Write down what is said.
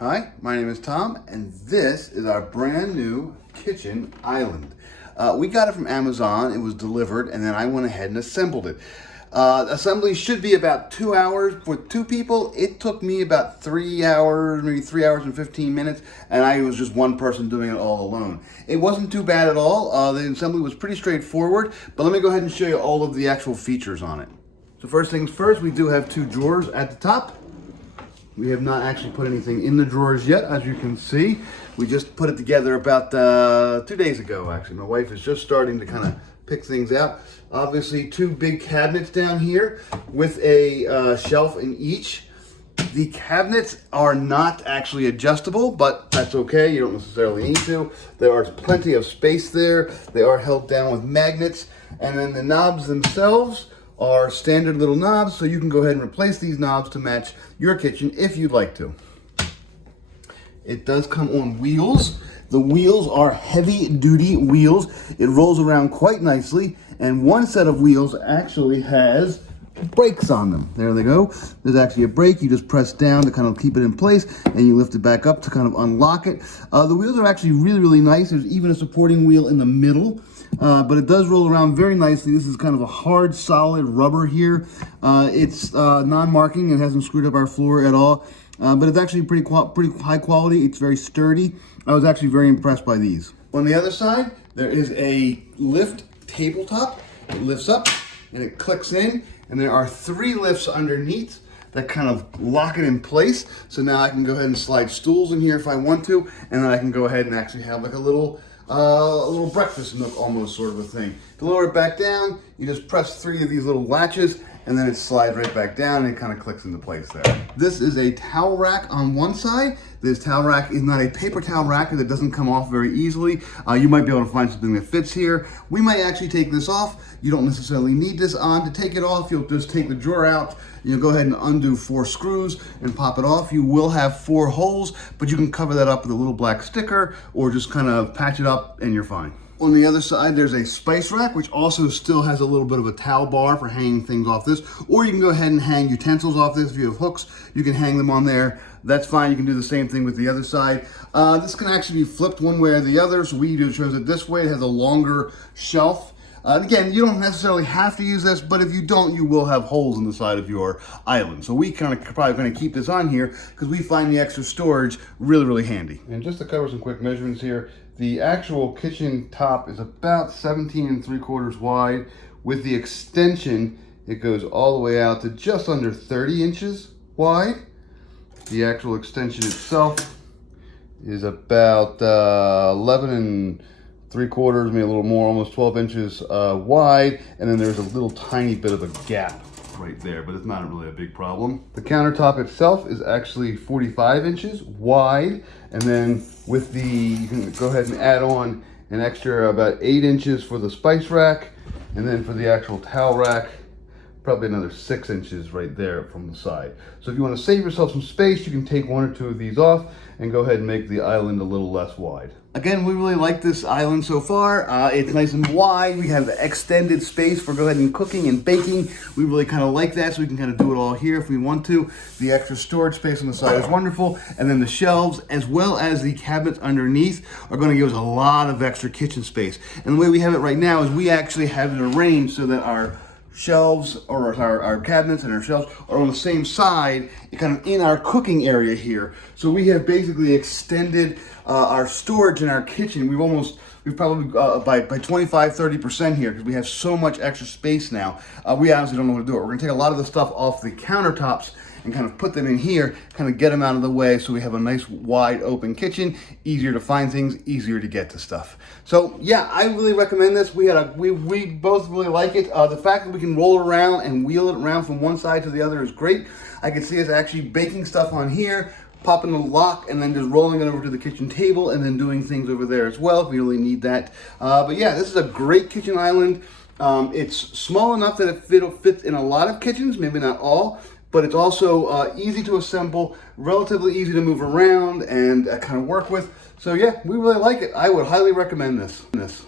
Hi, my name is Tom, and this is our brand new kitchen island. We got it from Amazon, it was delivered, and then I went ahead and assembled it. Assembly should be about 2 hours. For 2 people, it took me about 3 hours, maybe 3 hours and 15 minutes, and I was just one person doing it all alone. It wasn't too bad at all. The assembly was pretty straightforward, but let me go ahead and show you all of the actual features on it. So first things first, we do have 2 drawers at the top. We have not actually put anything in the drawers yet, as you can see. We just put it together about 2 days ago, actually. My wife is just starting to kind of pick things out. Obviously, 2 big cabinets down here with a shelf in each. The cabinets are not actually adjustable, but that's okay. You don't necessarily need to. There is plenty of space there. They are held down with magnets. And then the knobs themselves are standard little knobs, so you can go ahead and replace these knobs to match your kitchen if you'd like to. It does come on wheels. The wheels are heavy duty wheels. It rolls around quite nicely, and one set of wheels actually has brakes on them. There they go. There's actually a brake. You just press down to kind of keep it in place, and you lift it back up to kind of unlock it. The wheels are actually really nice. There's even a supporting wheel in the middle. But it does roll around very nicely. This is kind of a hard, solid rubber here. It's non-marking. It hasn't screwed up our floor at all. But it's actually pretty high quality. It's very sturdy. I was actually very impressed by these. On the other side, there is a lift tabletop. It lifts up and it clicks in. And there are 3 lifts underneath that kind of lock it in place. So now I can go ahead and slide stools in here if I want to. And then I can go ahead and actually have like a little breakfast nook almost sort of a thing. To lower it back down, you just press 3 of these little latches and then it slides right back down and it kind of clicks into place there. This is a towel rack on one side. This towel rack is not a paper towel rack that doesn't come off very easily. You might be able to find something that fits here. We might actually take this off. You don't necessarily need this on. To take it off, you'll just take the drawer out. You'll go ahead and undo 4 screws and pop it off. You will have 4 holes, but you can cover that up with a little black sticker or just kind of patch it up and you're fine. On the other side, there's a spice rack, which also still has a little bit of a towel bar for hanging things off this. Or you can go ahead and hang utensils off this. If you have hooks, you can hang them on there. That's fine. You can do the same thing with the other side. This can actually be flipped one way or the other. So we chose it this way. It has a longer shelf. Again, you don't necessarily have to use this, but if you don't, you will have holes in the side of your island. So we kind of probably going to keep this on here because we find the extra storage really handy. And just to cover some quick measurements here, the actual kitchen top is about 17 3/4 wide. With the extension, it goes all the way out to just under 30 inches wide. The actual extension itself is about 11 3/4, maybe a little more, almost 12 inches wide, and then there's a little tiny bit of a gap right there, but it's not really a big problem. The countertop itself is actually 45 inches wide, and then with the, you can go ahead and add on an extra about 8 inches for the spice rack, and then for the actual towel rack, probably another 6 inches right there from the side. So if you want to save yourself some space, you can take 1 or 2 of these off and go ahead and make the island a little less wide. Again, we really like this island so far. It's nice and wide. We have the extended space for go ahead and cooking and baking. We really kind of like that, so we can kind of do it all here if we want to. The extra storage space on the side is wonderful. And then the shelves, as well as the cabinets underneath, are going to give us a lot of extra kitchen space. And the way we have it right now is we actually have it arranged so that our shelves or our cabinets and our shelves are on the same side, kind of in our cooking area here. So we have basically extended our storage in our kitchen. We've probably by 25-30% here because we have so much extra space now. We honestly don't know what to do. We're going to take a lot of the stuff off the countertops and kind of put them in here, kind of get them out of the way so we have a nice wide open kitchen, easier to find things, easier to get to stuff. So yeah, I really recommend this. We both really like it. The fact that we can roll it around and wheel it around from one side to the other is great. I can see us actually baking stuff on here, popping the lock and then just rolling it over to the kitchen table and then doing things over there as well if we really need that. But yeah, this is a great kitchen island. It's small enough that it'll fit in a lot of kitchens, maybe not all, but it's also easy to assemble, relatively easy to move around and kind of work with. So yeah, we really like it. I would highly recommend this.